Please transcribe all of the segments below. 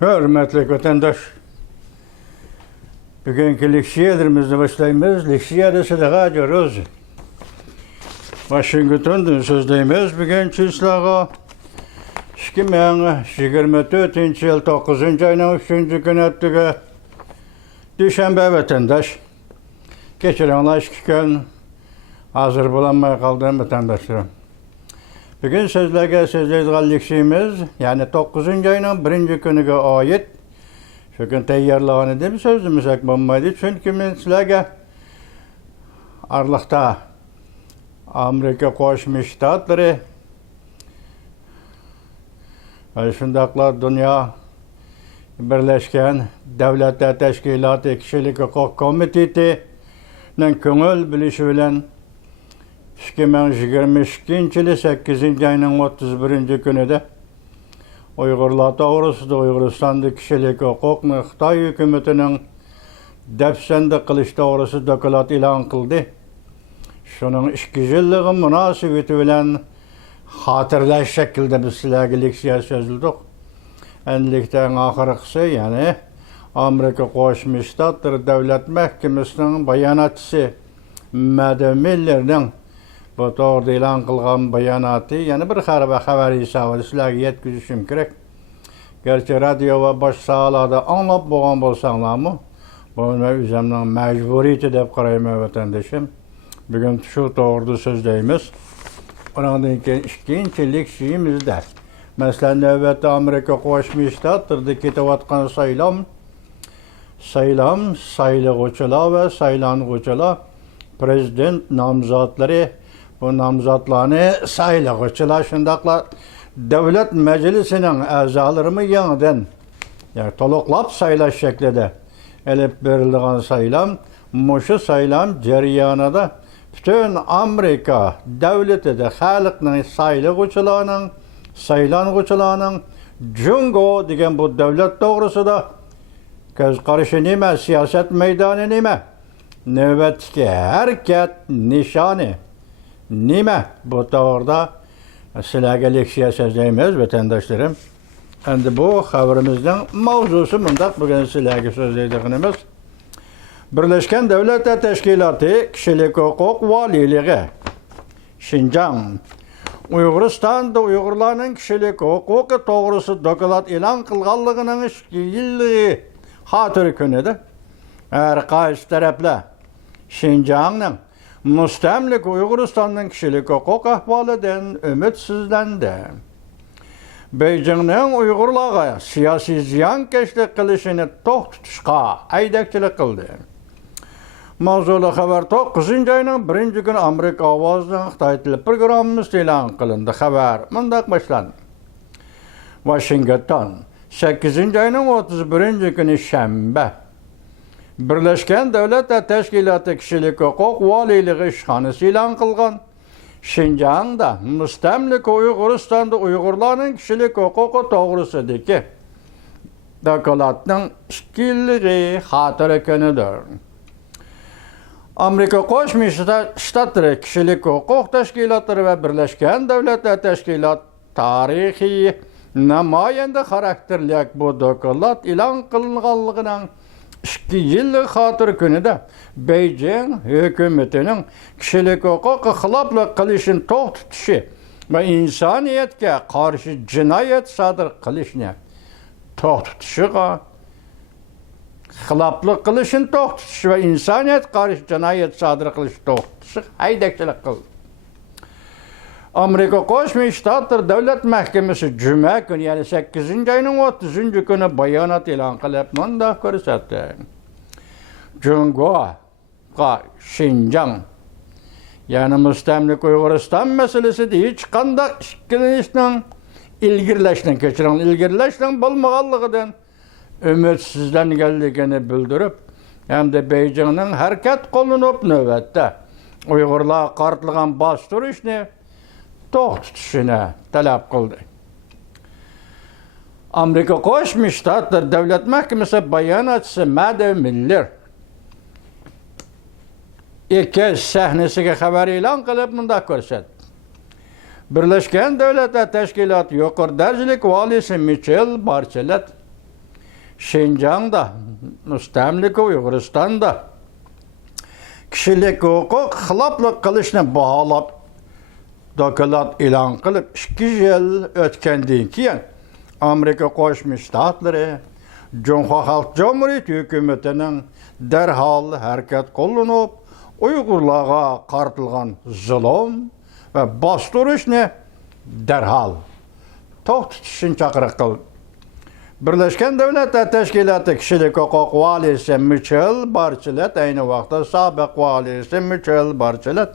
Hürmetli vatandaş, bugünkü leksiyelerimizde başlayımız. Leksiyerisi de gacıyoruz. Washington'dan sözleyimiz. Bugün çislağı 2024 yıl 9. ayının 3. günü ettiği Düşenbe vatandaş. Geçiren 2 gün hazır bulanmaya kaldığım vatandaşlarım. Bugün sözleydiğimiz leksiyemiz, yani 9. ayının 1. günüge ait. Şu gün tayyorlağını edip sözümüzek bulmaydı. Çünkü men sizlerge Arlıkta Amerika Qo'shma Shtatlari shundaqla Dünya Birleşken Devletler Teşkilatı Kişilik Hukuk Komiteti'nin köngül bilişi bilen 2022 yılı 8. ayının 31. günüde Uygurlar doğrusunda Uyguristan'da kişilik hukukni Xitoy hükümetinin depsende qilish doğrusu dokulat ilan kıldı. Şunun 2 yıllığı münasebeti bilen hatırlaş şekilde biz sizlerge leksiya sözüldük. Endilikten ahırkısı, yani Amerika Qo'shma Shtatlari Davlat Mahkemesi'nin bayanatçısı Madam Miller'nin bu doğruda ilan kılgan bayanatı, yani bir haber hesabı sizlerge yetkizişim gerek. Gerçi radyo ve baş sahalarda anlap boğan bolsaňlar mı? Bunu üzümden mecburiyeti dep qarayman vatandaşım. Bugün şu doğruda sözleyimiz. Ondan keyin 2. leksiyemizde. Mesela növbette Amerika Qo'shma Shtatlari'da ketayotgan saylanğuchilar ve saylanğuchilar prezident namzodlari, bu namzodlarni saylanğuchilar şundaqla Devlet Meclisi'nin a'zolarini yanıdan, yani toluqlap saylaş şeklinde elip berildiğin saylam, muşu saylam jarayonida bütün Amerika devletide halkning saylanğuchilarning Jungo degan bu devlet doğrusida göz qarışı nime, siyaset meydanı nime, növbetki hareket nişanı nime, bu doğruda sizlerge leksiya sözleyimiz vatandaşlarım. Endi bu haberimizden mavzusu mundaq. Bugün sizlerge sözleydiğimiz Birleşken Devletler Teşkilatı Kişilik Hukuk Valiliği Şinjan Uyguristan'da Uygurlarning kişilik hukuku doğrusu dokulat ilan kılganlığının 2 yıllığı hatırı günüdür. Her qaysi taraflar Şinjan'ın müstemlik Uyguristan'ın kişilik hukuk ahvalıdan ümitsizlendi. Beijing'nin Uygurlarga siyasi ziyankeşlik kılışını tok tutuşqa aydakçılık kıldı. Mavzulu haber 9. ayının 1. günü Amerika Avazı'nın Xitoy tili programımız ilan kılındı. Haber mundaq başlandı. Washington 8. ayının 31. günü Şembe. Birleşken Devletler Teşkilatı Kişilik Hukuk Valiliği işhanesi ilan kılgan Şinjan'da müstemlik Uyguristan'da Uygurların kişilik hukuku doğrusudaki dokulatның 2 yıllığı hatırı günüdür. Amerika Qo'shma Shtatlari Kişilik Hukuk Teşkilatları ve Birleşken Devletler Teşkilatı tarihi namayende karakterlik bu dokulat ilan kılınganlığının 2 yıllık hatır günüde Beijing hükümetinin kişilik hukuku xilaplık kılışın tok tutuşu ve insaniyetke karşı cinayet sadır kılışını tok tutuşu, xilaplık kılışın tok tutuşu ve insaniyet karşı cinayet sadır kılışı tok tutuşu haydakçılık kıldı. Amerika Qo'shma Shtatlari Davlat Mahkemesi Cuma günü, yani 8. ayının 30. günü bayanat ilan kılıp mundaq ko'rsatdi. Jungoga Şinjan, yani müstemlik Uyguristan meselesi de hiç qanday ikkilenishning ilgirlashning bo'lmaganligidan ümitsizlenganligini bildirip, hem de Beijing'nin hareket qo'llanıp növbette Uygurlarga qartilgan bastırışni tok tutuşuna talep kıldı. Amerika Qo'shma Shtatlari Davlat Mahkemesi bayanatçısı Madam Miller 2 sahnesiga haber ilan kılıp mundaq ko'rsatdi. Birleşken Devletler Teşkilatı yuqori darajalik valisi Michel Bachelet Şinjan'da, müstemlik Uyg'uristonda kishilik huquq xiloflik qilishni baholab doklad e'lon qilib 2 yil o'tgandan keyin Amerika Qo'shma Shtatlari Cumhuriyet Halk Cumhuriyeti hükümetinin derhal hareket kılınıp Uygurlarga qartılgan zulüm ve bastırışını derhal to'xtatishni chaqiriq qildi. Birleşken Devletler Teşkilatı Kişilik Hukuk Valisi Michel Bachelet aynı vaqtda sobiq valisi Michel Bachelet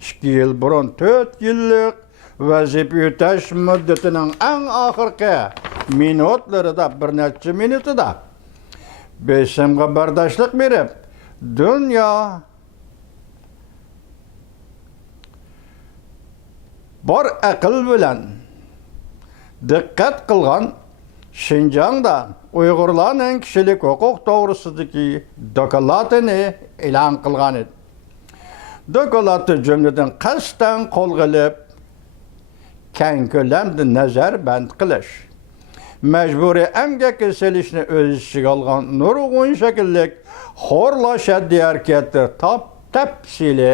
2 yil burun 4 yillik vazifa o'tash muddatining eng oxirgi minutlarida bir necha minutida besimga bardoshlik berib dunyo bor aql bilan diqqat qilgan Şinjan'da Uygurlarning kishilik huquq to'g'risidagi dokladini e'lon qilgan edi. Dokladni jumladan qasddan qo'lga olib, keng ko'lamda nazarband qilish, majburiy emgakka selishni o'z ichiga olgan nurg'un shakllik xo'rlash harakatlar tafsili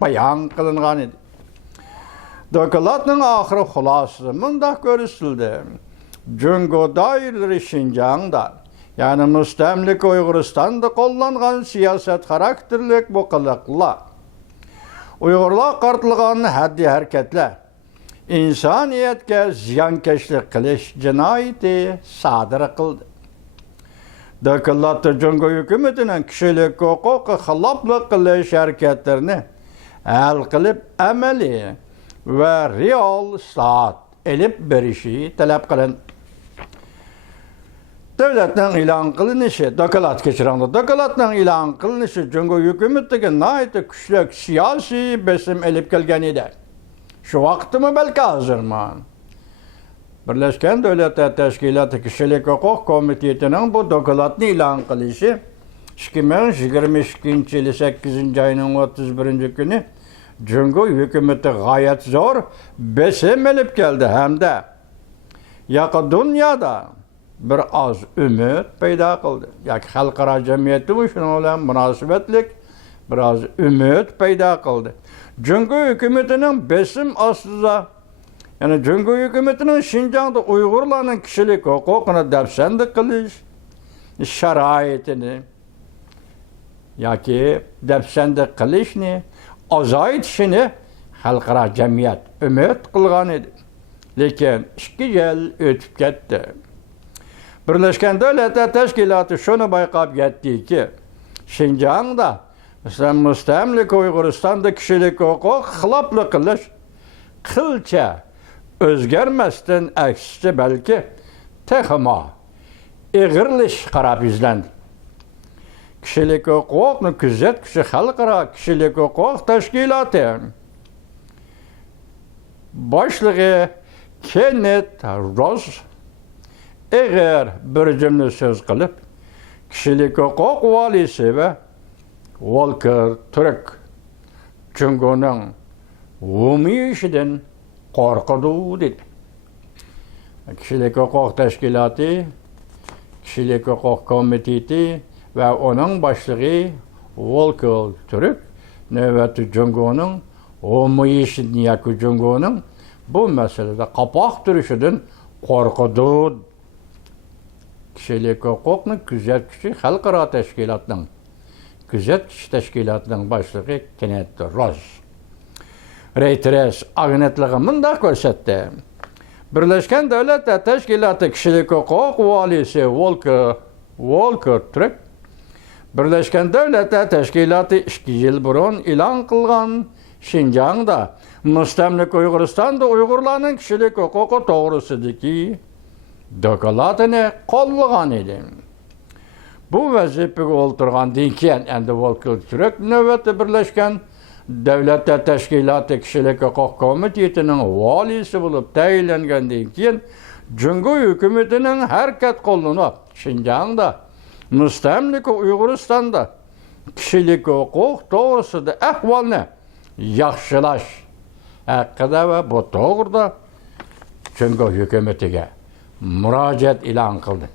bayon qilingan edi. Dokladning oxiri xulosasi mundaq ko'rsatildi. Jungo dairleri Şinjan'da, yani müstemlik Uyguristan'da kullanılan siyaset karakterlik bu kılıkla, Uygurlar qartılgan haddi hareketler, insaniyetke ziyankeşlik kılış cinayeti sadır kıldı. Dokladda Jungo hükümetinin kişilik hukuku xiloflik kılış hareketlerini hal kılıp ameli ve real saat elip berişi talep kılın. Devletning e'lon qilinishi, doklad keçirandi. Dokladning e'lon qilinishi Jungo hukumatiga nihoyatda kuchli siyosiy besim elib kelgan edi. Shu vaqtimi balki hozirmi? Birlashgan Davlatlar Tashkiloti Kishilik huquq komitetining bu dokladni e'lon qilishi 2022-yil 8-oyning 31-kuni Jungo hukumati g'oyat zo'r besim elib keldi hamda yaqin dunyoda bir az ümit paydo qildi. Yoki xalqaro jamiyatda shunga bilan munosabatlik bir az ümit paydo qildi. Jungo hukumatining besim ostida, ya'ni Jungo hukumatining Şinjan'da Uyg'urlarning kishilik huquqini dafsanda qilish sharoitini yoki dafsanda qilishni azaytishini xalqaro jamiyat ümit qilgan edi. Lekin 2 yil o'tib ketdi. Birleşken Devletler Teşkilatı şunu bayqab yetdiki, Şinjan'da müstemlik Uyguristan'da kişilik huquq xiloflik qilish qilcha o'zgarmasdan aksicha balki texmo ig'irlish qarab izlandi. Kishilik huquqni kuzatuvchi xalqaro kishilik huquq tashkiloti boshlig'i Kenneth Ross eğer bir cümle söz kılıp kişilik hukuk valisi ve Volker Türk Jungo'nun umumiy işinden korkudu dedi. Kişilik hukuk teşkilatı, kişilik hukuk komiteti ve onun başlığı Volker Türk nöbeti Jungo'nun umumiy işinden yakı Jungo'nun bu meselede kapak duruşundan korkudu. Kişilik hukukni kuzatuvchi xalqaro tashkilotning kuzatish tashkilotining boshlig'i Kenneth Ross Reuters agentlig'i mundaq ko'rsatdi. Birlashgan Davlatlar Tashkiloti kishilik huquq valisi Volker Türk Birlashgan Davlatlar Tashkiloti 2 yil burun e'lon qilgan Şinjan'da müstemlik Uyg'uristonda Uyg'urlarning kishilik huquqi to'g'risidagi dokladini qo'llagan edi. Bu vazifaga o'tirgandan keyin endi Volker Türk navbatda Birlashgan Davlatlar Tashkiloti Kishilik huquq komitetining valisi bo'lib tayinlangandan keyin Jungo hukumatining harakat qo'llanib Şinjan'da müstemlik Uyg'uristonda kishilik huquq to'g'risida ahvolni yaxshilash haqida va bu to'g'rida Jungo hukumatiga murojaat e'lon qildi.